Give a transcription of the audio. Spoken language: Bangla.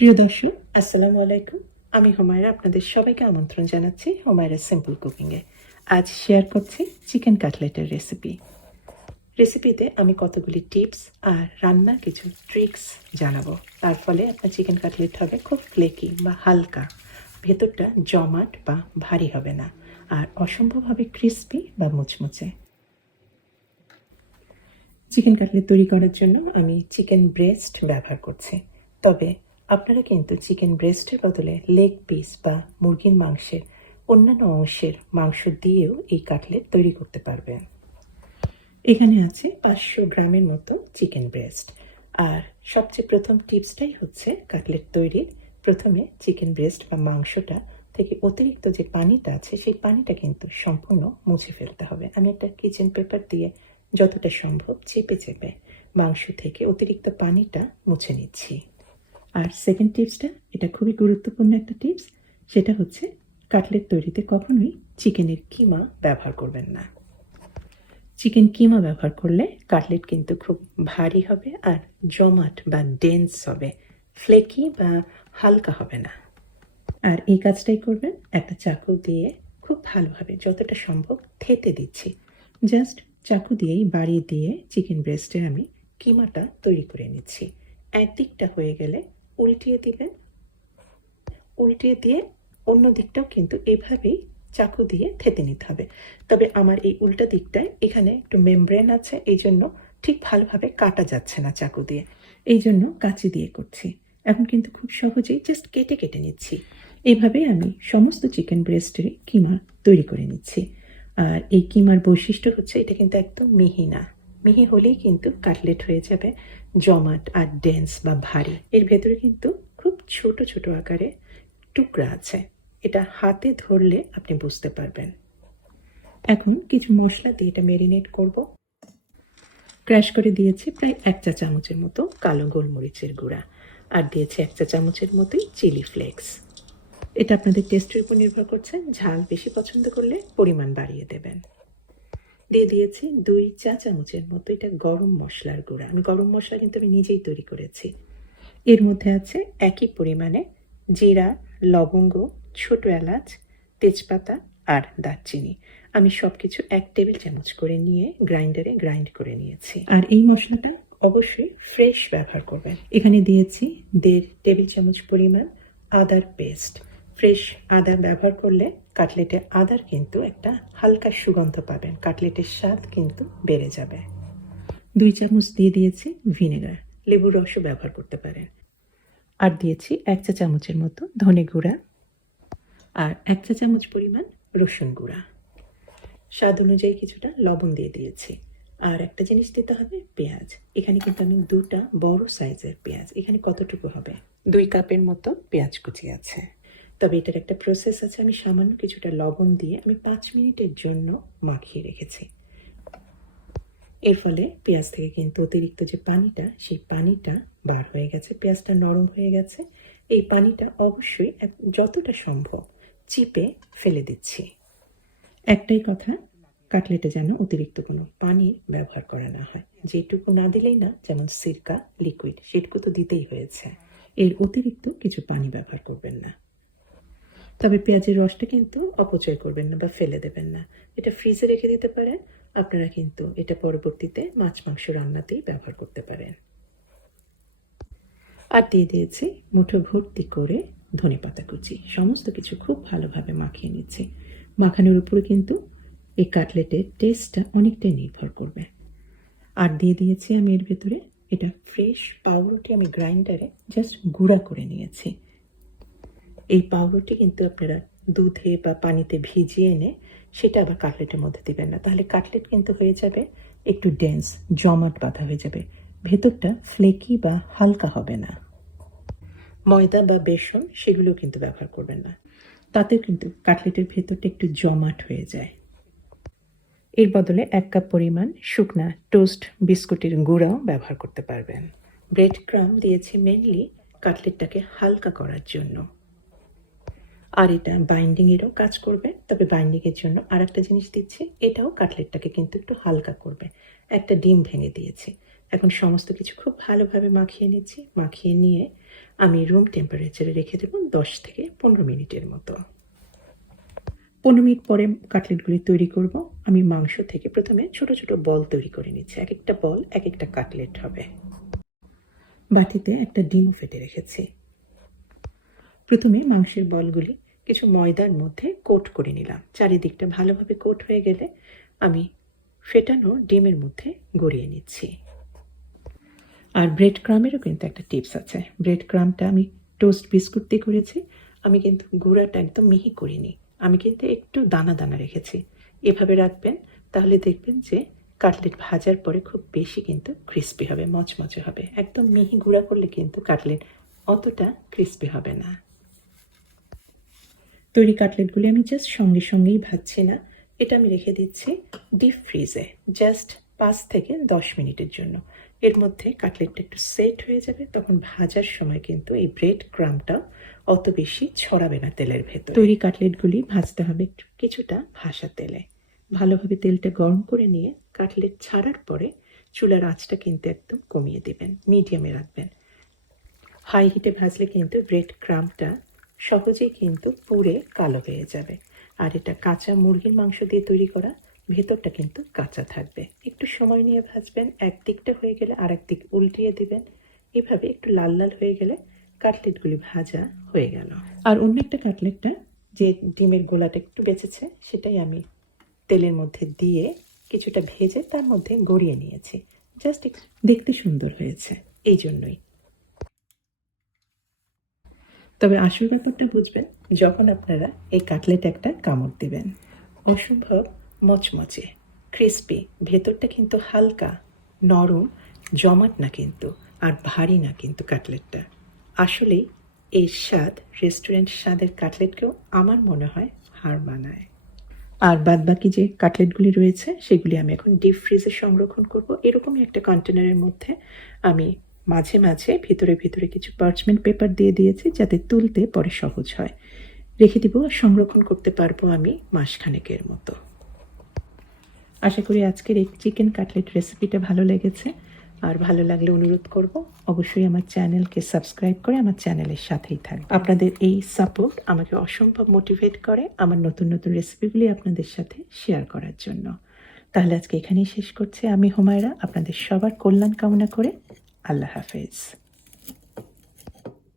প্রিয় দর্শক, আসসালামু আলাইকুম। আমি হুমায়রা, আপনাদের সবাইকে আমন্ত্রণ জানাচ্ছি হুমায়রা সিম্পল কুকিংয়ে। আজ শেয়ার করছি চিকেন কাটলেটের রেসিপিতে আমি কতগুলি টিপস আর রান্নার কিছু ট্রিক্স জানাবো। তার ফলে আপনার চিকেন কাটলেট হবে খুব ফ্লেকি বা হালকা, ভেতরটা জমাট বা ভারী হবে না, আর অসম্ভবভাবে ক্রিস্পি বা মুচমুচে। চিকেন কাটলেট তৈরি করার জন্য আমি চিকেন ব্রেস্ট ব্যবহার করছি, তবে আপনারা কিন্তু চিকেন ব্রেস্টের বদলে লেগ পিস বা মুরগির মাংসের অন্যান্য অংশের মাংস দিয়েও এই কাটলেট তৈরি করতে পারবেন। এখানে আছে 500 গ্রামের মতো চিকেন ব্রেস্ট। আর সবচেয়ে প্রথম টিপসটাই হচ্ছে কাটলেট তৈরির। প্রথমে চিকেন ব্রেস্ট বা মাংসটা থেকে অতিরিক্ত যে পানিটা আছে সেই পানিটা কিন্তু সম্পূর্ণ মুছে ফেলতে হবে। আমি একটা কিচেন পেপার দিয়ে যতটা সম্ভব চেপে চেপে মাংস থেকে অতিরিক্ত পানিটা মুছে নিচ্ছি। আর সেকেন্ড টিপসটা, এটা খুবই গুরুত্বপূর্ণ একটা টিপস, সেটা হচ্ছে কাটলেট তৈরিতে কখনোই চিকেনের কিমা ব্যবহার করবেন না। চিকেন কিমা ব্যবহার করলে কাটলেট কিন্তু খুব ভারী হবে আর জমাট বা ডেন্স হবে, ফ্লেকি বা হালকা হবে না। আর এই কাজটাই করবেন একটা চাকু দিয়ে খুব ভালোভাবে যতটা সম্ভব থেতে দিচ্ছি। জাস্ট চাকু দিয়েই বাড়িয়ে দিয়ে চিকেন ব্রেস্টের আমি কিমাটা তৈরি করে নিচ্ছি। একদিকটা হয়ে গেলে উল্টিয়ে দিবেন, উল্টিয়ে দিয়ে অন্য দিকটাও কিন্তু এভাবেই চাকু দিয়ে থেতে নিতে হবে। তবে আমার এই উল্টা দিকটায় এখানে একটু মেমব্রেন আছে, এই জন্য ঠিক ভালোভাবে কাটা যাচ্ছে না চাকু দিয়ে, এই জন্য কাঁচি দিয়ে করছি। এখন কিন্তু খুব সহজেই জাস্ট কেটে কেটে নিচ্ছি। এইভাবে আমি সমস্ত চিকেন ব্রেস্টের কিমা তৈরি করে নিচ্ছি। আর এই কিমার বৈশিষ্ট্য হচ্ছে এটা কিন্তু একদম মিহি না, মিহি হলেই কিন্তু কাটলেট হয়ে যাবে জমাট আর ডেন্স বা ভারী। এর ভেতরে কিন্তু খুব ছোট ছোট আকারে টুকরা আছে, এটা হাতে ধরলে আপনি বুঝতে পারবেন। এখন কিছু মশলা দিয়ে এটা ম্যারিনেট করব। ক্র্যাশ করে দিয়েছি প্রায় 1 চা চামচের মতো কালো গোলমরিচের গুঁড়া, আর দিয়েছি 1 চা চামচের মতোই চিলি ফ্লেক্স। এটা আপনাদের টেস্টের উপর নির্ভর করছে, ঝাল বেশি পছন্দ করলে পরিমাণ বাড়িয়ে দেবেন। দিয়ে দিয়েছি 2 চা চামচের মতো এটা গরম মশলার গুঁড়া। আমি গরম মশলা কিন্তু আমি নিজেই তৈরি করেছি। এর মধ্যে আছে একই পরিমাণে জিরা, লবঙ্গ, ছোট এলাচ, তেজপাতা আর দারচিনি। আমি সবকিছু 1 টেবিল চামচ করে নিয়ে গ্রাইন্ডারে গ্রাইন্ড করে নিয়েছি। আর এই মশলাটা অবশ্যই ফ্রেশ ব্যবহার করবেন। এখানে দিয়েছি 1.5 টেবিল চামচ পরিমাণ আদার পেস্ট। ফ্রেশ আদা ব্যবহার করলে কাটলেটে আদার কিন্তু একটা হালকা সুগন্ধ পাবেন, কাটলেটের স্বাদ কিন্তু বেড়ে যাবে। 2 চামচ দিয়ে দিয়েছি ভিনেগার, লেবুর রসও ব্যবহার করতে পারেন। আর দিয়েছি 1 চা চামচের মতো ধনে গুঁড়া আর 1 চা চামচ পরিমাণ রসুন গুঁড়া। স্বাদ অনুযায়ী কিছুটা লবণ দিয়ে দিয়েছি। আর একটা জিনিস দিতে হবে, পেঁয়াজ। এখানে কিন্তু আমি 2টা বড় সাইজের পেঁয়াজ, এখানে কতটুকু হবে 2 কাপের মতো পেঁয়াজ কুচি আছে। তবে এটার একটা প্রসেস আছে, আমি সামান্য কিছুটা লবণ দিয়ে আমি 5 মিনিটের জন্য মাখিয়ে রেখেছি। এর ফলে পেঁয়াজ থেকে কিন্তু অতিরিক্ত যে পানিটা, সেই পানিটা বার হয়ে গেছে, পেঁয়াজটা নরম হয়ে গেছে। এই পানিটা অবশ্যই যতটা সম্ভব চিপে ফেলে দিচ্ছি। একটাই কথা, কাটলেটে যেন অতিরিক্ত কোনো পানি ব্যবহার করা না হয়। যেটুকু না দিলেই না, যেমন সিরকা লিকুইড, সেটুকু তো দিতেই হয়েছে, এর অতিরিক্ত কিছু পানি ব্যবহার করবেন না। তবে পেঁয়াজের রসটা কিন্তু অপচয় করবেন না বা ফেলে দেবেন না, এটা ফ্রিজে রেখে দিতে পারেন। আপনারা কিন্তু এটা পরবর্তীতে মাছ মাংস রান্নাতেই ব্যবহার করতে পারেন। আর দিয়ে দিয়েছি মুঠো ভর্তি করে ধনেপাতা কুচি। সমস্ত কিছু খুব ভালোভাবে মাখিয়ে নিচ্ছি। মাখানোর উপরে কিন্তু এই কাটলেটের টেস্টটা অনেকটাই নির্ভর করবে। আর দিয়ে দিয়েছি আমি এর ভেতরে এটা ফ্রেশ পাউরুটি, আমি গ্রাইন্ডারে জাস্ট গুঁড়া করে নিয়েছি। এই পাউরুটি কিন্তু আপনারা দুধে বা পানিতে ভিজিয়ে এনে সেটা আবার কাটলেটের মধ্যে দিবেন না, তাহলে কাটলেট কিন্তু হয়ে যাবে একটু ডেন্স, জমাট বাঁধা হয়ে যাবে, ভেতরটা ফ্লেকি বা হালকা হবে না। ময়দা বা বেসন সেগুলো কিন্তু ব্যবহার করবেন না, তাতে কিন্তু কাটলেটের ভেতরটা একটু জমাট হয়ে যায়। এর বদলে 1 কাপ পরিমাণ শুকনা টোস্ট বিস্কুটের গুঁড়াও ব্যবহার করতে পারবেন। ব্রেড ক্রাম্ব দিয়েছি মেনলি কাটলেটটাকে হালকা করার জন্য, আর এটা বাইন্ডিংয়েরও কাজ করবে। তবে বাইন্ডিংয়ের জন্য আর একটা জিনিস দিচ্ছি, এটাও কাটলেটটাকে কিন্তু একটু হালকা করবে। একটা ডিম ভেঙে দিয়েছি, এখন সমস্ত কিছু খুব ভালোভাবে মাখিয়ে নিচ্ছি। মাখিয়ে নিয়ে আমি রুম টেম্পারেচারে রেখে দেব 10 থেকে 15 মিনিটের মতো। 15 মিনিট পরে কাটলেটগুলি তৈরি করব। আমি মাংস থেকে প্রথমে ছোট ছোট বল তৈরি করে নিচ্ছি। এক একটা বল এক একটা কাটলেট হবে। বাটিতে একটা ডিম ফেটে রেখেছি। প্রথমে মাংসের বলগুলি কিছু ময়দার মধ্যে কোট করে নিলাম। চারিদিকটা ভালোভাবে কোট হয়ে গেলে আমি ফেটানো ডিমের মধ্যে গড়িয়ে নিচ্ছি। আর ব্রেড ক্রামেরও কিন্তু একটা টিপস আছে। ব্রেড ক্রামটা আমি টোস্ট বিস্কুট দিয়ে করেছি। আমি কিন্তু গুঁড়াটা একদম মিহি করিনি। আমি কিন্তু একটু দানা দানা রেখেছি। এভাবে রাখবেন, তাহলে দেখবেন যে কাটলেট ভাজার পরে খুব বেশি কিন্তু ক্রিস্পি হবে, মচমচে হবে। একদম মিহি গুঁড়া করলে কিন্তু কাটলেট অতটা ক্রিস্পি হবে না। তৈরি কাটলেটগুলি আমি জাস্ট সঙ্গে সঙ্গেই ভাজছি না, এটা আমি রেখে দিচ্ছি ডিপ ফ্রিজে জাস্ট 5 থেকে 10 মিনিটের জন্য। এর মধ্যে কাটলেটটা একটু সেট হয়ে যাবে, তখন ভাজার সময় কিন্তু এই ব্রেড ক্রামটা অত বেশি ছড়াবে না তেলের ভেতর। তৈরি কাটলেটগুলি ভাজতে হবে কিছুটা ভাসা তেলে। ভালোভাবে তেলটা গরম করে নিয়ে কাটলেট ছাড়ার পরে চুলার আঁচটা কিন্তু একদম কমিয়ে দেবেন, মিডিয়ামে রাখবেন। হাই হিটে ভাজলে কিন্তু ব্রেড ক্রামটা সহজেই কিন্তু পুড়ে কালো হয়ে যাবে। আর এটা কাঁচা মুরগির মাংস দিয়ে তৈরি করা, ভেতরটা কিন্তু কাঁচা থাকবে। একটু সময় নিয়ে ভাজবেন। একদিকটা হয়ে গেলে আর একদিক উল্টিয়ে দিবেন। এভাবে একটু লাল লাল হয়ে গেলে কাটলেটগুলি ভাজা হয়ে গেল। আর অন্য একটা কাটলেটটা যে ডিমের গোলাটা একটু বেঁচেছে, সেটাই আমি তেলের মধ্যে দিয়ে কিছুটা ভেজে তার মধ্যে গড়িয়ে নিয়েছি। জাস্ট দেখতে সুন্দর হয়েছে এই জন্যই। তবে আসল ব্যাপারটা বুঝবেন যখন আপনারা এই কাটলেট একটা কামড় দিবেন। অসম্ভব মচমচে, ক্রিস্পি, ভেতরটা কিন্তু হালকা, নরম, জমাট না কিন্তু, আর ভারী না কিন্তু কাটলেটটা। আসলেই এই স্বাদ রেস্টুরেন্ট স্বাদের কাটলেটকেও আমার মনে হয় হার মানায়। আর বাদবাকি যে কাটলেটগুলি রয়েছে সেগুলি আমি এখন ডিপ ফ্রিজে সংরক্ষণ করব। এরকমই একটা কন্টেনারের মধ্যে আমি মাঝে মাঝে ভিতরে ভিতরে কিছু পার্চমেন্ট পেপার দিয়ে দিয়েছি, যাতে তুলতে পরে সহজ হয়। রেখে দিব, সংরক্ষণ করতে পারবো আমি মাসখানেকের মতো। আশা করি আজকের এই চিকেন কাটলেট রেসিপিটা ভালো লেগেছে। আর ভালো লাগলে অনুরোধ করব অবশ্যই আমার চ্যানেলকে সাবস্ক্রাইব করে আমার চ্যানেলের সাথেই থাকবে। আপনাদের এই সাপোর্ট আমাকে অসম্ভব মোটিভেট করে আমার নতুন নতুন রেসিপিগুলি আপনাদের সাথে শেয়ার করার জন্য। তাহলে আজকে এখানেই শেষ করছি। আমি হুমায়রা, আপনাদের সবার কল্যাণ কামনা করে আল্লাহ হাফেজ।